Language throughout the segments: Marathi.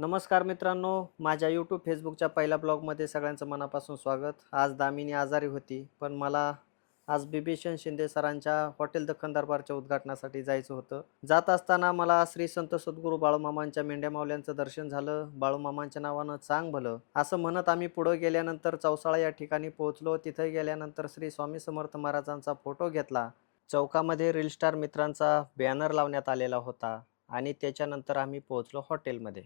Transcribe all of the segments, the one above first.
नमस्कार मित्रांनो, माझ्या यूट्यूब फेसबुकच्या पहिल्या ब्लॉगमध्ये सगळ्यांचं मनापासून स्वागत. आज दामिनी आजारी होती, पण मला आज बिभीषण शिंदे सरांच्या हॉटेल दख्खन दरबारच्या उद्घाटनासाठी जायचं होतं. जात असताना मला श्री संत सद्गुरू बाळूमामांच्या मेंढ्या माऊल्यांचं दर्शन झालं. बाळूमामांच्या नावानं चांग भलं असं म्हणत आम्ही पुढं गेल्यानंतर चौसाळा या ठिकाणी पोहोचलो. तिथे गेल्यानंतर श्री स्वामी समर्थ महाराजांचा फोटो घेतला. चौकामध्ये रील स्टार मित्रांचा बॅनर लावण्यात आलेला होता आणि त्याच्यानंतर आम्ही पोहोचलो हॉटेलमध्ये.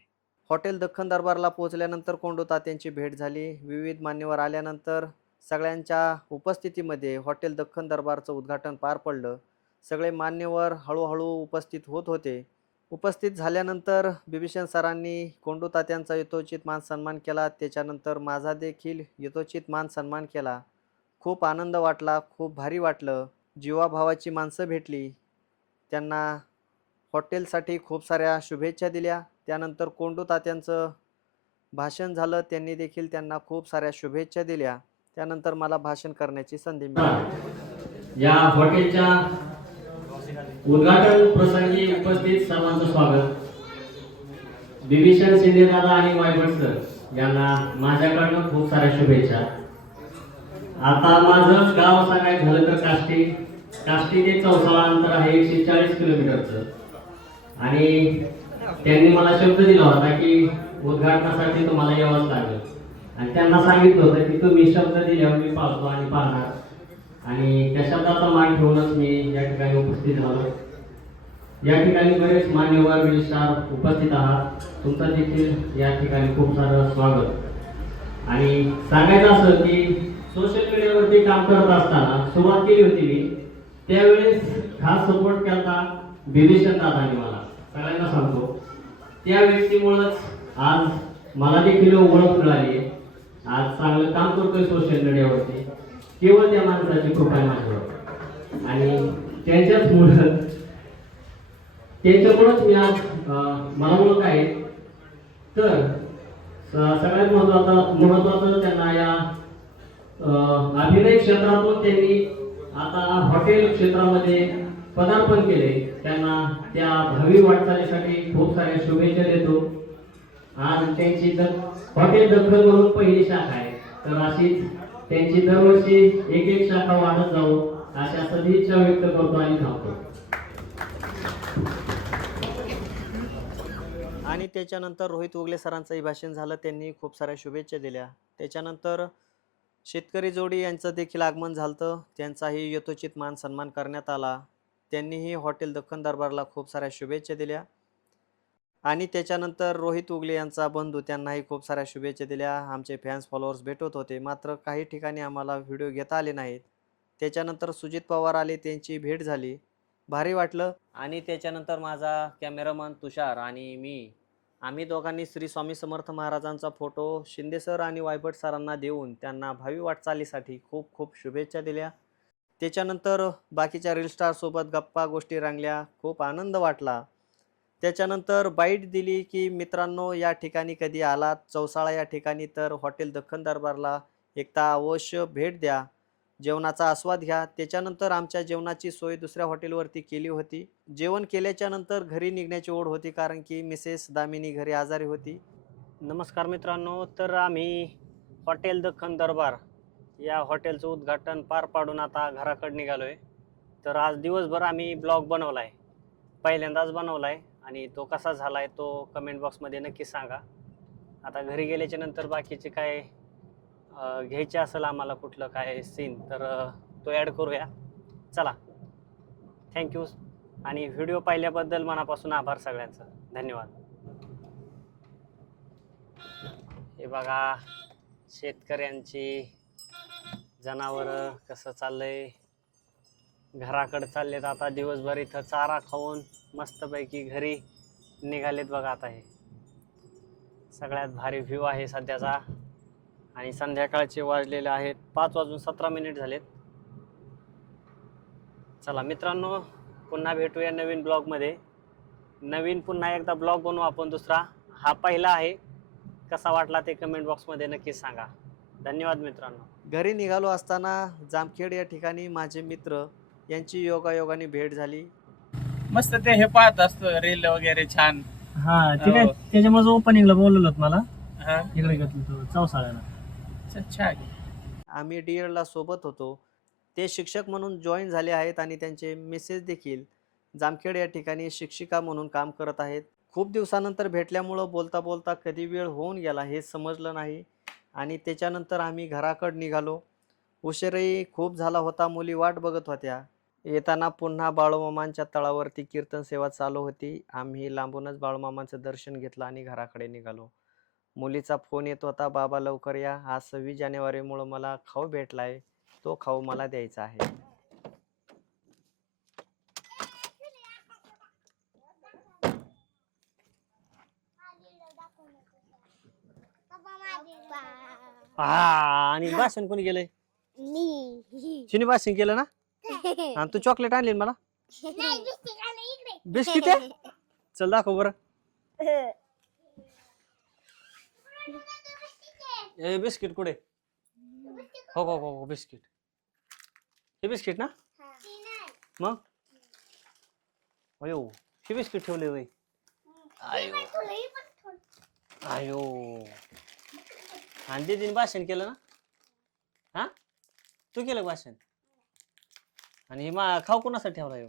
हॉटेल दख्खन दरबारला पोहोचल्यानंतर कोंडू तात्यांची भेट झाली. विविध मान्यवर आल्यानंतर सगळ्यांच्या उपस्थितीमध्ये हॉटेल दख्खन दरबारचं उद्घाटन पार पडलं. सगळे मान्यवर हळूहळू उपस्थित होत होते. उपस्थित झाल्यानंतर बिभीषण सरांनी कोंडू तात्यांचा यथोचित मान सन्मान केला. त्याच्यानंतर माझा देखील यथोचित मान सन्मान केला. खूप आनंद वाटला, खूप भारी वाटलं. जीवाभावाची माणसं भेटली. त्यांना हॉटेलसाठी खूप साऱ्या शुभेच्छा दिल्या. त्यानंतर कोंडू तात्यांचं भाषण झालं. त्यांनी देखील त्यांना खूप साऱ्या शुभेच्छा दिल्या. त्यानंतर मला भाषण करण्याची संधी मिळाली. या हॉटेलच्या उद्घाटन प्रसंगी उपस्थित सर्वांचं स्वागत. बिभीषण शिंदे दादा आणि वायभट सर यांना माझ्याकडनं खूप साऱ्या शुभेच्छा. आता माझं गाव सांगायचं झालं तर काष्टी ते चौसाळा अंतर आहे 140 किलोमीटरचं. आणि त्यांनी मला शब्द दिला होता की उद्घाटनासाठी तुम्हाला यावंच लागेल. आणि त्यांना सांगितलं होतं की तुम्ही शब्द दिल्यावर मी पाळतो आणि पाळणार. आणि त्या शब्दाचा मान ठेवूनच मी या ठिकाणी उपस्थित झालो. या ठिकाणी बरेच मान्यवर विचार उपस्थित आहात. तुमचं देखील या ठिकाणी खूप सारं स्वागत. आणि सांगायचं असं की सोशल मीडियावरती काम करत असताना सुरुवात केली होती मी, त्यावेळेस खास सपोर्ट केला बिभीषण दादांनी मला. सगळ्यांना सांगतो, त्या व्यक्तीमुळेच आज मला देखील ओळख मिळाली. आज चांगलं काम करतोय सोशल मीडियावरती, केवळ त्या माणसाची कृपा आहे माझ्यावर. आणि त्यांच्यामुळेच मी आज मला ओळख आहे. तर सगळ्यात महत्वाचं त्यांना या अभिनय क्षेत्रातून त्यांनी आता हॉटेल क्षेत्रामध्ये पदार्पण केले. त्यांना त्या भावी वाटचालीसाठी खूप साऱ्या शुभेच्छा देतो. आज त्यांची हॉटेल दख्खन म्हणून पहिली शाखा आहे, तर अशीच त्यांची दरवर्षी एक शाखा वाढत जावो अशा सदिच्छा व्यक्त करतो आणि थांबतो. आणि त्याच्यानंतर रोहित उगले सरांचंही भाषण झालं. त्यांनी खूप साऱ्या शुभेच्छा दिल्या. त्याच्यानंतर शेतकरी जोडी यांचं देखील आगमन झालं. त्यांचाही यथोचित मान सन्मान करण्यात आला. त्यांनीही हॉटेल दख्खन दरबारला खूप साऱ्या शुभेच्छा दिल्या. आणि त्याच्यानंतर रोहित उगले यांचा बंधू, त्यांनाही खूप साऱ्या शुभेच्छा दिल्या. आमचे फॅन्स फॉलोअर्स भेटत होते, मात्र काही ठिकाणी आम्हाला व्हिडिओ घेता आले नाहीत. त्याच्यानंतर सुजित पवार आले, त्यांची भेट झाली, भारी वाटलं. आणि त्याच्यानंतर माझा कॅमेरामन तुषार आणि आम्ही दोघांनी श्री स्वामी समर्थ महाराजांचा फोटो शिंदे सर आणि वायभट सरांना देऊन त्यांना भावी वाटचालीसाठी खूप खूप शुभेच्छा दिल्या. त्याच्यानंतर बाकीच्या रील स्टारसोबत गप्पा गोष्टी रंगल्या, खूप आनंद वाटला. त्याच्यानंतर बाईट दिली की मित्रांनो, या ठिकाणी कधी आलात चौसाळा या ठिकाणी तर हॉटेल दख्खन दरबारला एकदा अवश्य भेट द्या, जेवणाचा आस्वाद घ्या. त्याच्यानंतर आमच्या जेवणाची सोय दुसऱ्या हॉटेलवरती केली होती. जेवण केल्याच्या नंतर घरी निघण्याची ओढ होती, कारण की मिसेस दामिनी घरी आजारी होती. नमस्कार मित्रांनो, तर आम्ही हॉटेल दख्खन दरबार या हॉटेलचं उद्घाटन पार पाडून आता घराकडे निघालोय. तर आज दिवसभर आम्ही ब्लॉग बनवलाय, पहिल्यांदाच बनवलाय. आणि तो कसा झालाय तो कमेंट बॉक्समध्ये नक्की सांगा. आता घरी गेल्याच्या नंतर बाकीचे काय घ्यायचे असेल आम्हाला कुठलं काय सीन, तर तो ॲड करूया. चला, थँक्यू. आणि व्हिडिओ पाहिल्याबद्दल मनापासून आभार सगळ्यांचं. धन्यवाद. हे बघा शेतकऱ्यांची जनावरं कसं चाललंय, घराकडे चाललेत. आता दिवसभर इथं चारा खाऊन मस्तपैकी घरी निघालेत बघा. आता हे सगळ्यात भारी व्ह्यू आहे सध्याचा. आणि संध्याकाळचे वाजलेले आहेत 5:17 झालेत. चला मित्रांनो, पुन्हा भेटूया नवीन ब्लॉगमध्ये. पुन्हा एकदा ब्लॉग बनवू आपण दुसरा. हा पहिला आहे. कसा वाटला ते कमेंट बॉक्समध्ये नक्कीच सांगा. धन्यवाद मित्रांनो. घरी निघालो असताना जामखेड या ठिकाणी माझे मित्र यांची योगायोगाने भेट झाली. मस्त ते हे पाहत असतो रील वगैरे छान. हा ते काय त्याच्यामुळे ओपनिंगला बोलवलं मला इकडे घेतलं चौसाळ्याला. आम्ही DED ला सोबत होतो. ते शिक्षक म्हणून जॉईन झाले आहेत आणि त्यांचे मिसेस देखील जामखेड या ठिकाणी शिक्षिका म्हणून काम करत आहेत. खूप दिवसानंतर भेटल्यामुळं बोलता बोलता कधी वेळ होऊन गेला हे समजलं नाही आणि त्याच्यानंतर आम्ही घराकडे निघालो. उशीरही खूप झाला होता. मुली वाट बघत होत्या. येताना पुन्हा बाळूमामांच्या तळावरती कीर्तन सेवा चालू होती. आम्ही लांबूनच बाळूमामांचं दर्शन घेतलं आणि घराकडे निघालो. मुलीचा फोन येत होता, बाबा लवकर या, आज 26 जानेवारीमुळं मला खाऊ भेटलाय, तो खाऊ मला द्यायचा आहे. आणि भाषण कोणी केलंय? शिनी भाषण केलं ना? आणि तू चॉकलेट आणली ना मला? बिस्किट आहे? चल दाखव बरं. ए बिस्किट कुठे? हो हो हो हो बिस्किट. हे बिस्किट ना? मग अयो हे बिस्किट ठेवले वय. आयो आयो आणि दीदीने भाषण केलं ना? हा तू केलं भाषण आणि हे खाऊ कोणासाठी ठेवला ह्यो?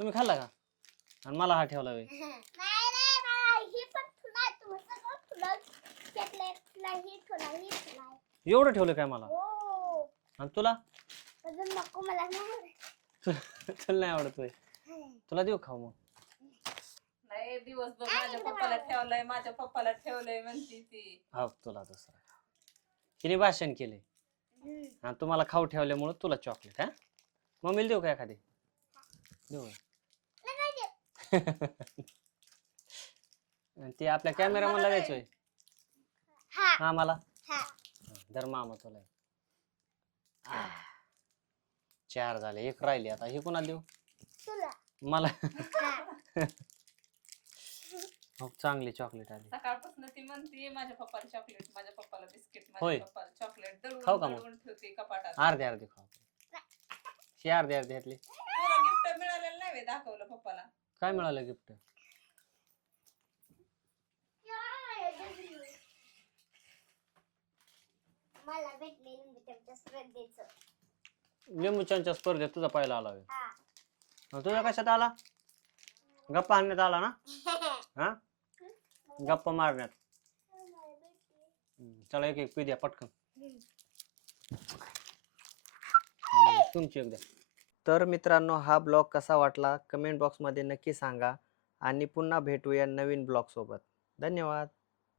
तुम्ही खाल्ला का? आणि मला हा ठेवला वय. एवढं ठेवलं काय मला? आणि तुला? तुला नाही आवडत वय? तुला देऊ खाऊ मग? नाही दिवसभर माझ्या पप्पाला ठेवलंय म्हणती ती. हा तुला दुसरा तिने भाषण केले आणि तुम्हाला खाऊ ठेवल्यामुळे तुला चॉकलेट. हा मम्मीला देऊ का एखादी? देऊ ते आपल्या कॅमेरा मध्ये लागायचोय. हा मला धर मामा तुला. 4 झाले, 1 राहिली आता. हे कोणाला देऊ? मला. हो चांगली चॉकलेट आली. सकाळपासून ती म्हणते माझ्या पप्पाला चॉकलेट, माझ्या पप्पाला बिस्किट, होय. माझ्या पप्पाला चॉकलेट खाऊ का मग? दळून ठेवते कपाटात. अर्धे खाऊ. हे अर्धे घातले. तुला गिफ्ट मिळालेलं नाही व्हय, दाखवलं पप्पाला. काय मिळालं गिफ्ट? लिंबूच्या स्पर्धेत तुझा पहिला आला. तुझा कशात आला? गप्पा आणण्यात आला ना? हा गप्पा मारण्यात. चला एक पी द्या पटकन तुमची एकदा. तर मित्रांनो हा ब्लॉग कसा वाटला कमेंट बॉक्समध्ये नक्की सांगा आणि पुन्हा भेटूया नवीन ब्लॉग सोबत. धन्यवाद.